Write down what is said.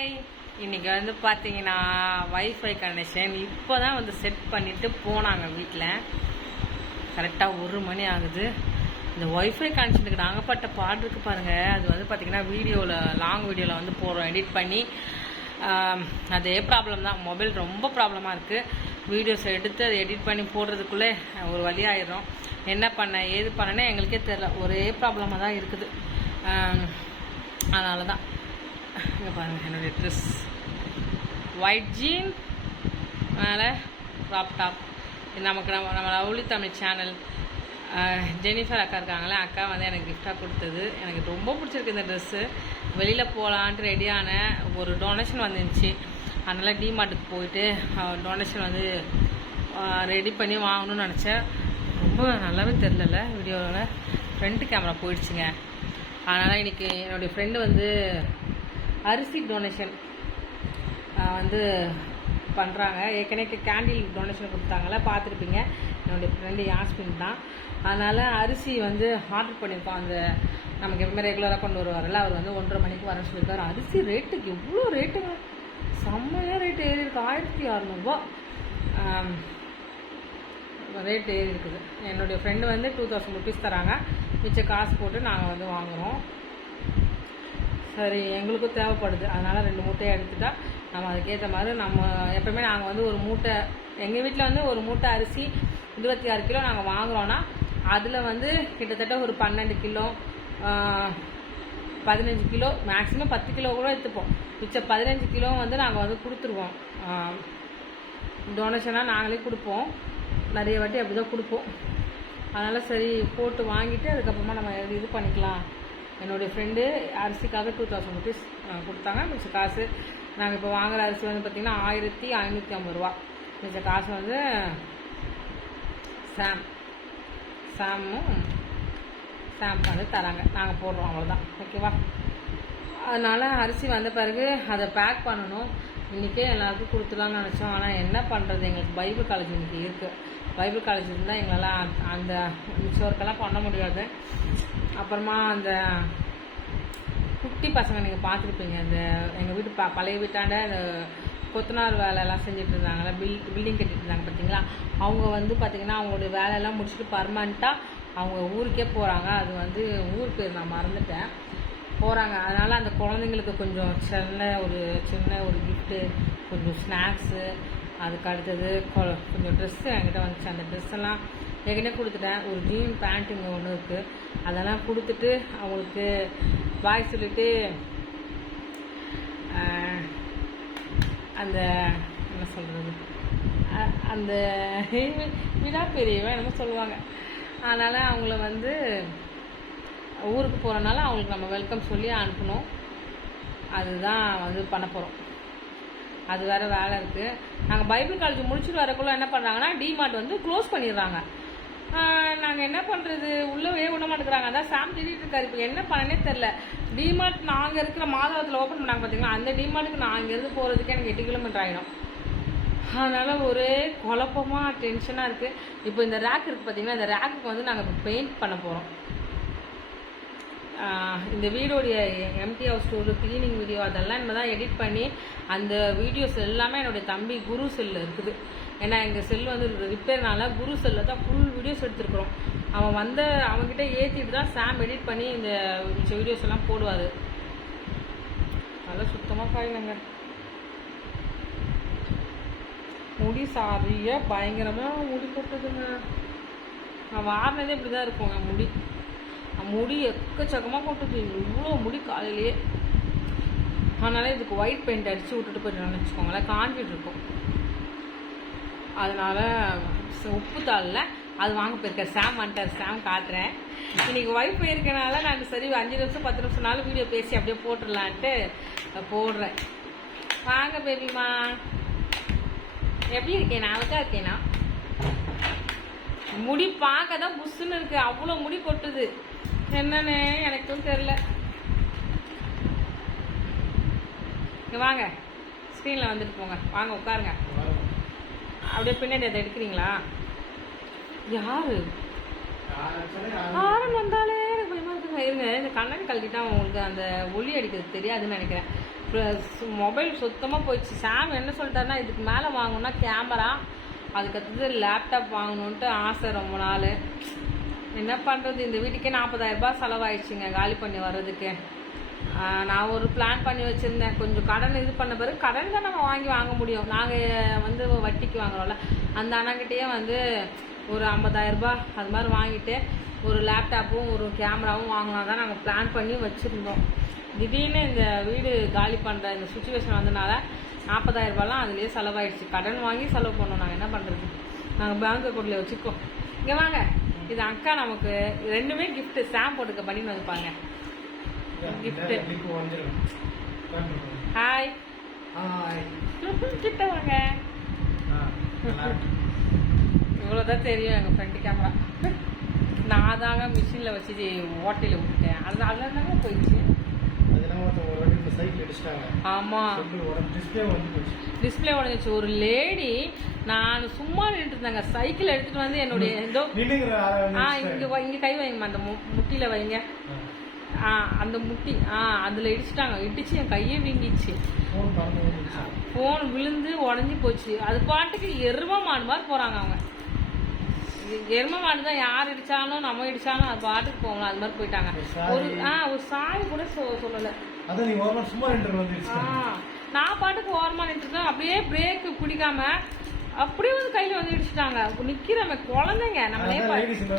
Hi, இன்றைக்கி வந்து பார்த்தீங்கன்னா வைஃபை கனெக்ஷன் இப்போ தான் வந்து செட் பண்ணிவிட்டு போனாங்க வீட்டில். கரெக்டாக 1 மணி ஆகுது. இந்த ஒய்ஃபை கனெக்ஷனுக்கு நாங்கள் பட்ட பாடு இருக்குது பாருங்கள். அது வந்து பார்த்திங்கன்னா வீடியோவில் லாங் வீடியோவில் வந்து போடுறோம் எடிட் பண்ணி. அதே ப்ராப்ளம் தான், மொபைல் ரொம்ப ப்ராப்ளமாக இருக்குது. வீடியோஸ் எடுத்து அதை எடிட் பண்ணி போடுறதுக்குள்ளே ஒரு வழியாயிடும். என்ன பண்ண ஏது பண்ணனே எங்களுக்கே தெரில, ஒரே ப்ராப்ளமாக தான் இருக்குது. அதனால தான் இங்கே பாருங்கள், என்னுடைய ட்ரெஸ் ஒயிட் ஜீன் மேலே க்ராப் டாப். நம்ம லவ்லி தமிழ் சேனல் ஜெனிஃபர் அக்கா இருக்காங்களே, அக்கா வந்து எனக்கு கிஃப்டாக கொடுத்தது. எனக்கு ரொம்ப பிடிச்சிருக்கு இந்த ட்ரெஸ்ஸு. வெளியில் போகலான்ட்டு ரெடியான ஒரு டொனேஷன் வந்துருந்துச்சு. அதனால் டிமார்ட்டுக்கு போயிட்டு டொனேஷன் வந்து ரெடி பண்ணி வாங்கணும்னு நினச்சேன். ரொம்ப நல்லாவே தெரில வீடியோவில், ஃப்ரண்ட் கேமரா போயிடுச்சுங்க. அதனால் இன்றைக்கி என்னுடைய ஃப்ரெண்டு வந்து அரிசி டொனேஷன் வந்து பண்ணுறாங்க. ஏற்கனவே கேண்டில் டொனேஷன் கொடுத்தாங்கள, பார்த்துருப்பீங்க. என்னுடைய ஃப்ரெண்டு யாஸ்மின் தான். அதனால் அரிசி வந்து ஆர்டர் பண்ணியிருக்கோம். அந்த நமக்கு எப்பவுமே ரெகுலராக கொண்டு வருவார்ல, அவர் வந்து 1:30 மணிக்கு வரேன்னு சொல்லியிருக்காரு. அரிசி ரேட்டுக்கு எவ்வளோ ரேட்டுங்க, செம்மையாக ரேட்டு ஏறி இருக்குது. 1600 ரேட் ஏறி இருக்குது. என்னுடைய ஃப்ரெண்டு வந்து 2000 ருபீஸ் தராங்க. மிச்ச காசு போட்டு நாங்கள் வந்து வாங்குகிறோம். சரி, எங்களுக்கும் தேவைப்படுது. அதனால் 2 மூட்டையை எடுத்துட்டா நம்ம அதுக்கேற்ற மாதிரி நம்ம எப்போவுமே நாங்கள் வந்து ஒரு மூட்டை, எங்கள் வீட்டில் வந்து ஒரு மூட்டை அரிசி 26 கிலோ நாங்கள் வாங்குகிறோன்னா அதில் வந்து கிட்டத்தட்ட ஒரு 12 கிலோ 15 கிலோ மேக்ஸிமம் 10 கிலோ கூட எடுத்துப்போம். மிச்சம் 15 கிலோ வந்து நாங்கள் வந்து கொடுத்துருவோம். டொனேஷனாக நாங்களே கொடுப்போம். நிறைய வாட்டி அப்படி தான் கொடுப்போம். அதனால் சரி போட்டு வாங்கிட்டு அதுக்கப்புறமா நம்ம இது பண்ணிக்கலாம். என்னுடைய ஃப்ரெண்டு அரிசிக்காக 2000 ருபீஸ் கொடுத்தாங்க. மிச்ச காசு நாங்கள் இப்போ வாங்குகிற அரிசி வந்து பார்த்திங்கன்னா 1550 ரூபா. மிச்ச காசு வந்து சாம் வந்து தராங்க, நாங்கள் போடுறோம், அவ்வளோதான். ஓகேவா? அதனால் அரிசி வந்த பிறகு அதை பேக் பண்ணணும். இன்றைக்கே எல்லாருக்கும் கொடுத்துலான்னு நினச்சோம். ஆனால் என்ன பண்ணுறது, எங்களுக்கு பைபிள் காலேஜ் இன்றைக்கி இருக்குது. பைபிள் காலேஜ் இருந்தால் எங்களால் அந்த மிச்ச ஒர்க்கெல்லாம் பண்ண முடியாது. அப்புறமா அந்த குட்டி பசங்க நீங்கள் பார்த்துருப்பீங்க, அந்த எங்கள் வீட்டு பழைய வீட்டாண்ட அந்த கொத்தனார் வேலையெல்லாம் செஞ்சுட்டு இருந்தாங்களே, பில்டிங் கட்டிட்டு இருந்தாங்க பார்த்தீங்களா, அவங்க வந்து பார்த்திங்கன்னா அவங்களுடைய வேலையெல்லாம் முடிச்சுட்டு பர்மனெண்ட்டாக அவங்க ஊருக்கே போகிறாங்க. அது வந்து ஊர் பேர் நான் மறந்துட்டேன், போகிறாங்க. அதனால் அந்த குழந்தைங்களுக்கு கொஞ்சம் சின்ன ஒரு கிஃப்ட்டு, கொஞ்சம் ஸ்நாக்ஸு, அதுக்கு அடுத்தது கொஞ்சம் ட்ரெஸ்ஸு என்கிட்ட வந்துச்சு. அந்த ட்ரெஸ்ஸெல்லாம் ஏற்கனவே கொடுத்துட்டேன். ஒரு ஜீன் பேண்ட் இங்கே ஒன்று இருக்குது, அதெல்லாம் கொடுத்துட்டு அவங்களுக்கு பாய் சொல்லிவிட்டு அந்த என்ன சொல்கிறது, அந்த விழா பெரியவன் என்னமோ சொல்லுவாங்க. அதனால் அவங்கள வந்து ஊருக்கு போகிறனால அவங்களுக்கு நம்ம வெல்கம் சொல்லி அனுப்பணும். அதுதான் வந்து பண்ண போகிறோம். அது வேறு வேலை இருக்குது. நாங்கள் பைபிள் காலேஜ் முடிச்சுட்டு வரக்குள்ள என்ன பண்ணுறாங்கன்னா டிமார்ட் வந்து க்ளோஸ் பண்ணிடுறாங்க. நாங்கள் என்ன பண்ணுறது, உள்ளவே விட மாட்டேங்கிறாங்க. அதான் சாம் திட்டிகிட்டு இருக்காரு. இப்போ என்ன பண்ணனே தெரில. டிமார்ட் நாங்கள் இருக்கிற மாதவத்தில் ஓப்பன் பண்ணாங்க பார்த்தீங்களா, அந்த டிமார்ட்டுக்கு நான் இங்கேருந்து போகிறதுக்கே எனக்கு 8 கிலோமீட்டர் ஆகிடும். அதனால் ஒரே குழப்பமாக டென்ஷனாக இருக்குது. இப்போ இந்த ரேக் இருக்குது பார்த்தீங்கன்னா, இந்த ரேக்குக்கு வந்து நாங்கள் இப்போ பெயிண்ட் பண்ண போகிறோம். இந்த வீடியோடைய empty house tour cleaning video அதெல்லாம் இனிமேல் தான் எடிட் பண்ணி, அந்த வீடியோஸ் எல்லாமே என்னுடைய தம்பி குரு செல்லில் இருக்குது. ஏன்னா எங்கள் செல் வந்து ரிப்பேர்னால குரு செல்லில் தான் ஃபுல் வீடியோஸ் எடுத்துருக்குறோம். அவன்கிட்ட ஏற்றிட்டு தான் சாம் எடிட் பண்ணி இந்த வீடியோஸ் எல்லாம் போடுவார். அதெல்லாம் சுத்தமாக காயிலங்க. முடி சாரிய பயங்கரமாக முடி கொட்டுதுங்க. நான் வாரினதே இப்படி தான் இருக்குங்க. முடி எக்கச்சக்கமாக கொட்டுது, இவ்வளோ முடி காலையிலேயே. அதனால் இதுக்கு ஒயிட் பெயிண்ட் அடித்து விட்டுட்டு போய்ட்டு வச்சுக்கோங்களேன், காஞ்சிட்டு இருக்கும். அதனால் உப்பு தாளில் அது வாங்க போயிருக்கேன். சாம் வந்துட்டார், சாம் காட்டுறேன். இன்றைக்கி ஒய்ஃப் இருக்கனால நான் சரி 5 நிமிஷம் 10 நிமிஷம்னாலும் வீடியோ பேசி அப்படியே போட்டுடலான்ட்டு போடுறேன். வாங்க பேபிமா, எப்படி இருக்கேன்? நான் தான் இருக்கேனா? முடி பார்க்க தான் புஷ்ஷுன்னு இருக்குது, அவ்வளோ முடி கொட்டுது. என்னன்னு எனக்கும் தெரில. இங்கே வாங்க, ஸ்க்ரீனில் வந்துட்டு போங்க, வாங்க உட்காருங்க. அப்படியே பின்னாடி அதை எடுக்கிறீங்களா? யாரு ஆரன் வந்தாலே எனக்கு பயமா இருக்குங்க. இருங்க, இந்த கண்ணாடி கழட்டிட்டா உங்களுக்கு அந்த ஒளி அடிக்கிறது தெரியாதுன்னு நினைக்கிறேன். மொபைல் சுத்தமாக போயிடுச்சு. சாம் என்ன சொல்லிட்டாருன்னா இதுக்கு மேலே வாங்கணும்னா கேமரா, அதுக்கடுத்தது லேப்டாப் வாங்கணுன்ட்டு ஆசை ரொம்ப நாள். என்ன பண்ணுறது, இந்த வீட்டுக்கே 40,000 ரூபாய் செலவாயிடுச்சுங்க காலி பண்ணி வர்றதுக்கு. நான் ஒரு பிளான் பண்ணி வச்சுருந்தேன், கொஞ்சம் கடன் இது பண்ண பிறகு கடன் தான் நம்ம வாங்க முடியும். நாங்கள் வந்து வட்டிக்கு வாங்குறோம்ல, அந்த அண்ணங்கிட்டேயே வந்து ஒரு 50,000 ரூபாய் அது மாதிரி வாங்கிட்டு ஒரு லேப்டாப்பும் ஒரு கேமராவும் வாங்கலாம் தான் நாங்கள் பிளான் பண்ணி வச்சுருந்தோம். திடீர்னு இந்த வீடு காலி பண்ணுற இந்த சுச்சுவேஷன் வந்தனால 40,000 ரூபாய்லாம் அதுலேயே செலவாயிடுச்சு. கடன் வாங்கி செலவு பண்ணோம். நாங்கள் என்ன பண்ணுறது, நாங்கள் பேங்க் அக்கௌண்ட்டில் வச்சுக்கோம். இங்கே வாங்க, இது அக்கா நமக்கு ரெண்டுமே கிஃப்ட்டு சாம் போட்டுக்க பண்ணின்னு வந்துப்பாங்க. கிஃப்ட்டு. ஹாய் கிட்ட வாங்க. இவ்வளோதான் தெரியும் எங்கள் ஃப்ரெண்டு கேமரா. நான் தாங்க மிஷினில் வச்சு ஓட்டையில் விட்டுட்டேன். அதில் தாங்க போயிடுச்சு. ஆமாம், டிஸ்பிளே உடஞ்சிச்சு. ஒரு லேடி, நான் சும்மா நின்றுட்டு இருந்தாங்க, சைக்கிள் எடுத்துட்டு வந்து என்னுடைய ஏதோ இங்கே கை வைங்கம்மா, அந்த முட்டியில் வைங்க. அந்த முட்டி அதில் இடிச்சு என் கையே வீங்கிச்சு. ஃபோன் விழுந்து உடஞ்சி போச்சு. அது பாட்டுக்கு எருமை மாடு மாதிரி போகிறாங்க அவங்க. எருமை மாடு தான், யார் இடிச்சாலும் நம்ம இடிச்சாலும் அது பாட்டுக்கு போகலாம். அது மாதிரி போயிட்டாங்க. ஒரு சாய் கூட சொல்லலை. நான் பாட்டுக்கு ஓரமாக நின்றுட்டேன். அப்படியே பிரேக்கு பிடிக்காம அப்படியே வந்து கையில் வந்து இடிச்சுட்டாங்க. நிற்கிறவங்க குழந்தைங்க நம்மளே